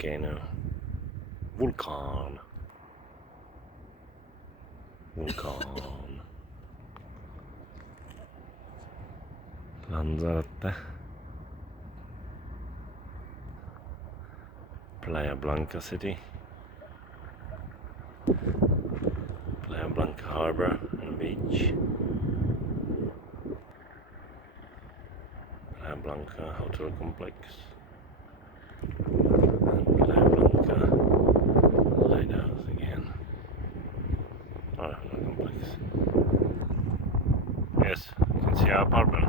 Volcano. Vulkan. Lanzarote. Playa Blanka city. Playa Blanka harbor and beach. Playa Blanka hotel complex. And Playa Blanka lighthouse again. Oh, no complex. Yes, you can see our apartment.